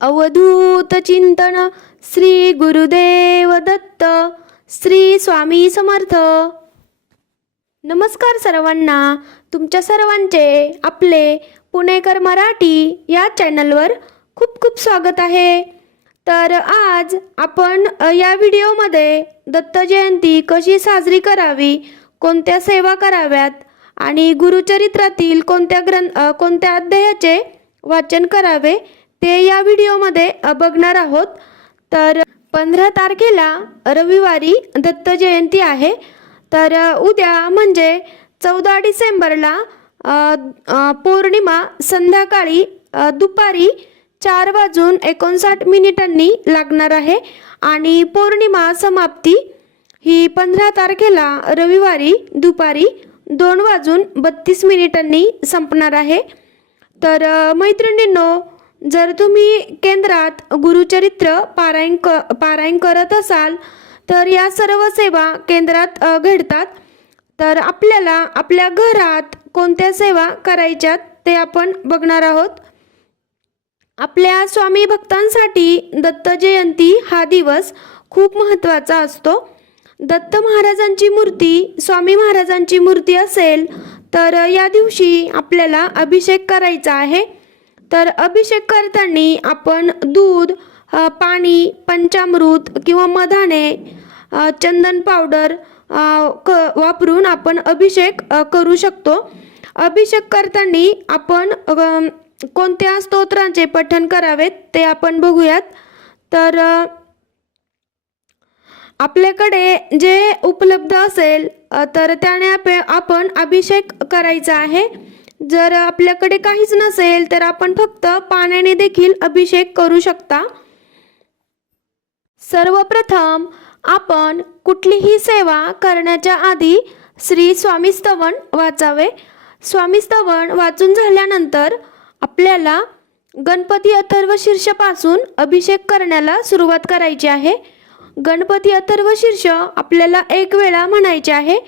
अवधूत चिंतन श्री गुरुदेव दत्त श्री स्वामी समर्थ. नमस्कार सर्वांना. तुमच्या सर्वांचे आपले पुणेकर मराठी या चॅनलवर खूप खूप स्वागत आहे. तर आज आपण या व्हिडिओमध्ये दत्त जयंती कशी साजरी करावी कोणत्या सेवा कराव्यात आणि गुरुचरित्रातील कोणत्या ग्रंथ कोणत्या अध्यायाचे वाचन करावे ते या व्हिडिओमध्ये बघणार आहोत. तर पंधरा तारखेला रविवारी दत्त जयंती आहे. तर उद्या म्हणजे चौदा डिसेंबरला पौर्णिमा संध्याकाळी दुपारी चार वाजून एकोणसाठ मिनिटांनी लागणार आहे. आणि पौर्णिमा समाप्ती ही पंधरा तारखेला रविवारी दुपारी दोन वाजून बत्तीस मिनिटांनी संपणार आहे. तर मैत्रिणींनो जर तुम्ही केंद्रात गुरुचरित्र पारायण क पारायण करत असाल तर या सर्व सेवा केंद्रात घडतात. तर आपल्याला आपल्या घरात कोणत्या सेवा करायच्यात ते आपण बघणार आहोत. आपल्या स्वामी भक्तांसाठी दत्त जयंती हा दिवस खूप महत्त्वाचा असतो. दत्त महाराजांची मूर्ती स्वामी महाराजांची मूर्ती असेल तर या दिवशी आपल्याला अभिषेक करायचा आहे. तर अभिषेक करताना आपण दूध पाणी पंचामृत किंवा मधाने चंदन पावडर क वापरून आपण अभिषेक करू शकतो. अभिषेक करताना आपण कोणत्या स्तोत्रांचे पठण करावेत ते आपण बघूयात. तर आपल्याकडे जे उपलब्ध असेल तर त्याने आप- आपण अभिषेक करायचा आहे. जर आपल्याकडे काहीच नसेल तर आपण फक्त पाण्याने देखील अभिषेक करू शकता. सर्वप्रथम आपण कुठलीही सेवा करण्याच्या आधी श्री स्वामी स्तवन वाचावे. स्वामी स्तवन वाचून झाल्यानंतर आपल्याला गणपती अथर्व शीर्षपासून अभिषेक करण्याला सुरुवात करायची आहे. गणपती अथर्व शीर्ष आपल्याला एक वेळा म्हणायचे आहे.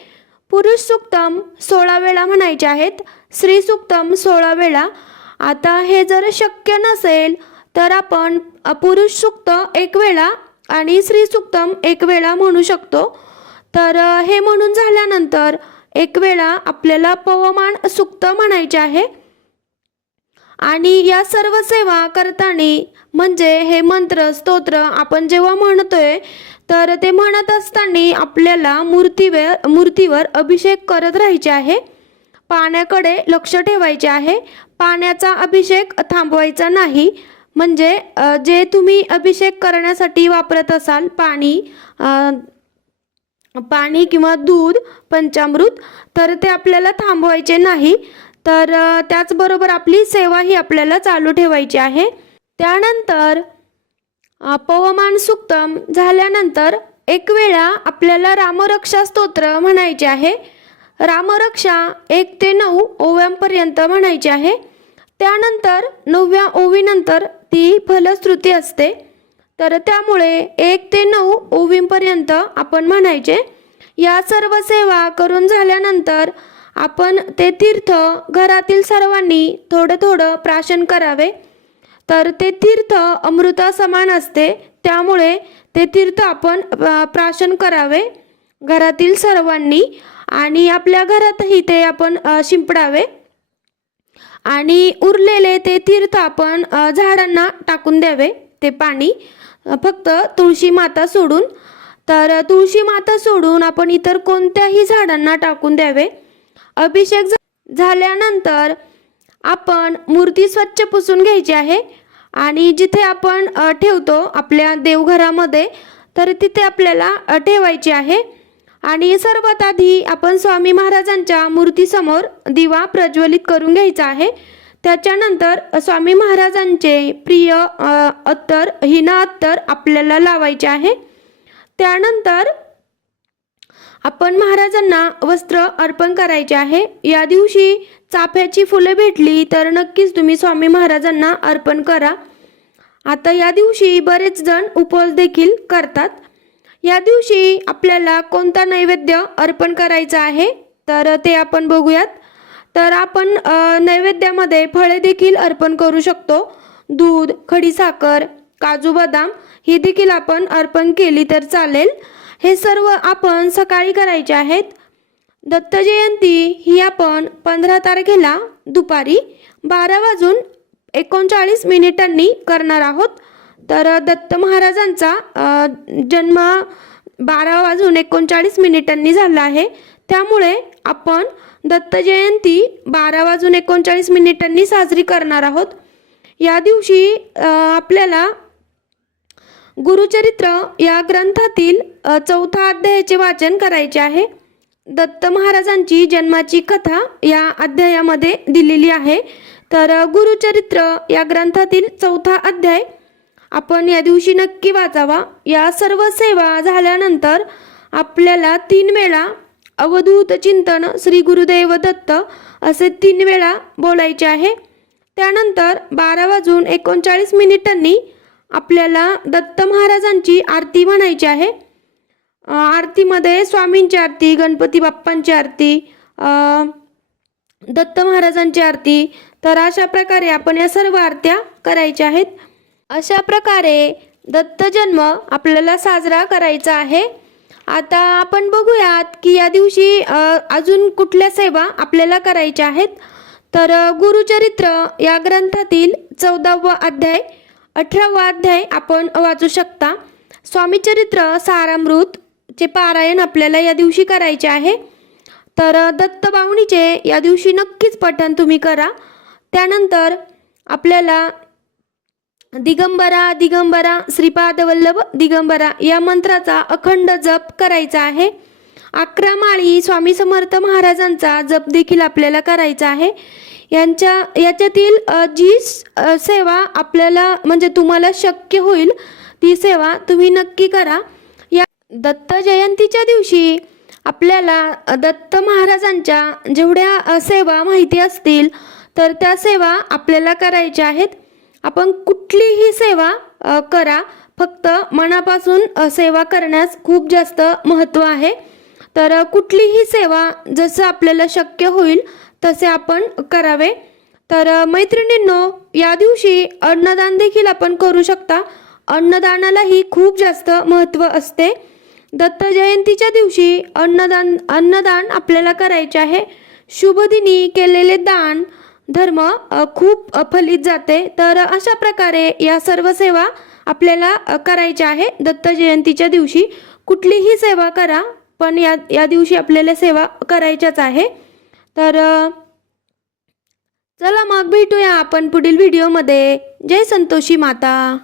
पुरुष सुक्तम सोळा वेळा म्हणायचे आहेत. श्रीसुक्तम सोळा वेळा. आता हे जर शक्य नसेल तर आपण पुरुष सुक्त एक वेळा आणि स्त्री एक वेळा म्हणू शकतो. तर हे म्हणून झाल्यानंतर एक वेळा आपल्याला पवमान सुक्त म्हणायचे आहे. आणि या सर्व सेवा करताना म्हणजे हे मंत्र स्तोत्र आपण जेव्हा म्हणतोय तर ते म्हणत असताना आपल्याला मूर्तीवर मूर्तीवर अभिषेक करत राहायचे आहे. पाण्याकडे लक्ष ठेवायचे आहे. पाण्याचा अभिषेक थांबवायचा नाही. म्हणजे जे तुम्ही अभिषेक करण्यासाठी वापरत असाल पाणी पाणी किंवा दूध पंचामृत तर ते आपल्याला थांबवायचे नाही. तर त्याचबरोबर आपली सेवा ही आपल्याला चालू ठेवायची आहे. त्यानंतर पवमान सुक्तम झाल्यानंतर एक वेळा आपल्याला रामरक्षा स्तोत्र म्हणायचे आहे. रामरक्षा एक ते नऊ ओव्यांपर्यंत म्हणायची आहे. त्यानंतर नवव्या ओवीनंतर ती फलश्रुती असते. तर त्यामुळे एक ते नऊ ओवींपर्यंत आपण म्हणायचे. या सर्व सेवा करून झाल्यानंतर आपण ते तीर्थ घरातील सर्वांनी थोडं थोडं प्राशन करावे. तर ते तीर्थ अमृता समान असते. त्यामुळे ते तीर्थ आपण प्राशन करावे. घरातील सर्वांनी आणि आपल्या घरातही ते आपण शिंपडावे. आणि उरलेले ते तीर्थ आपण झाडांना टाकून द्यावे ते पाणी. फक्त तुळशी माता सोडून. तर तुळशी माता सोडून आपण इतर कोणत्याही झाडांना टाकून द्यावे. अभिषेक झा- झाल्यानंतर आपण मूर्ती स्वच्छ पुसून घ्यायची आहे. आणि जिथे आपण ठेवतो आपल्या देवघरामध्ये तर तिथे आपल्याला ठेवायची आहे. आणि सर्वात आधी आपण स्वामी महाराजांच्या मूर्तीसमोर दिवा प्रज्वलित करून घ्यायचा आहे. त्याच्यानंतर स्वामी महाराजांचे प्रिय अत्तर हिना अत्तर आपल्याला लावायचे आहे. त्यानंतर आपण महाराजांना वस्त्र अर्पण करायचे आहे. या दिवशी चाफ्याची फुले भेटली तर नक्कीच तुम्ही स्वामी महाराजांना अर्पण करा. आता या दिवशी बरेच जण उपवास देखील करतात. या दिवशी आपल्याला कोणता नैवेद्य अर्पण करायचा आहे? तर ते आपण बघूयात. तर आपण नैवेद्यामध्ये फळे देखील अर्पण करू शकतो. दूध खडीसाखर काजू बदाम ही देखील आपण अर्पण केली तर चालेल. हे सर्व आपण सकाळी करायचे आहेत. दत्त जयंती ही आपण पंधरा तारखेला दुपारी बारा वाजून एकोणचाळीस मिनिटांनी करणार आहोत. तर दत्त महाराजांचा जन्म बारा वाजून एकोणचाळीस मिनिटांनी झाला आहे. त्यामुळे आपण दत्त जयंती बारा वाजून एकोणचाळीस मिनिटांनी साजरी करणार आहोत. या दिवशी आपल्याला गुरुचरित्र या ग्रंथातील चौथा अध्यायाचे वाचन करायचे आहे. दत्त महाराजांची जन्माची कथा या अध्यायामध्ये दिलेली आहे. तर गुरुचरित्र या ग्रंथातील चौथा अध्याय आपण या दिवशी नक्की वाचावा. या सर्व सेवा झाल्यानंतर आपल्याला तीन वेळा अवधूत चिंतन श्री गुरुदेव दत्त असे तीन वेळा बोलायचे आहे. त्यानंतर बारा वाजून एकोणचाळीस मिनिटांनी आपल्याला दत्त महाराजांची आरती म्हणायची आहे. आरतीमध्ये स्वामींची आरती गणपती बाप्पांची आरती दत्त महाराजांची आरती तर अशा प्रकारे आपण या सर्व आरत्या करायच्या आहेत. अशा प्रकारे दत्त जन्म आपल्याला साजरा करायचा आहे. आता आपण बघूयात की या दिवशी अजून कुठल्या सेवा आपल्याला करायच्या आहेत. तर गुरुचरित्र या ग्रंथातील चौदावा अध्याय अठरावा अध्याय आपण वाचू शकता. स्वामीचरित्र सारामृत चे पारायण आपल्याला या दिवशी करायचे आहे. तर अ, या दिवशी नक्कीच पठण तुम्ही करा. त्यानंतर आपल्याला दिगंबरा दिगंबरा श्रीपाद वल्लभ दिगंबरा या मंत्राचा अखंड जप करायचा आहे. अकरा माळी स्वामी समर्थ महाराजांचा जप देखील आपल्याला करायचा आहे. यांच्या याच्यातील जी सेवा आपल्याला म्हणजे तुम्हाला शक्य होईल ती सेवा तुम्ही नक्की करा. या दत्त जयंतीच्या दिवशी आपल्याला दत्त महाराजांच्या जेवढ्या सेवा माहिती असतील तर त्या सेवा आपल्याला करायच्या आहेत. आपण कुठलीही सेवा करा. फक्त मनापासून सेवा करण्यास खूप जास्त महत्त्व आहे. तर कुठलीही सेवा जसं आपल्याला शक्य होईल तसे आपण करावे. तर मैत्रिणींनो या दिवशी अन्नदान देखील आपण करू शकता. अन्नदानालाही खूप जास्त महत्त्व असते. दत्त जयंतीच्या दिवशी अन्नदान अन्नदान आपल्याला करायचे आहे. शुभदिनी केलेले दान धर्म खूप फलित जाते. तर अशा प्रकारे या सर्व सेवा आपल्याला करायच्या आहे. दत्त जयंतीच्या दिवशी कुठलीही सेवा करा पण या या दिवशी आपल्याला सेवा करायच्याच आहे. तर चला मग भेटूया आपण पुढील व्हिडिओमध्ये जय संतोषी माता.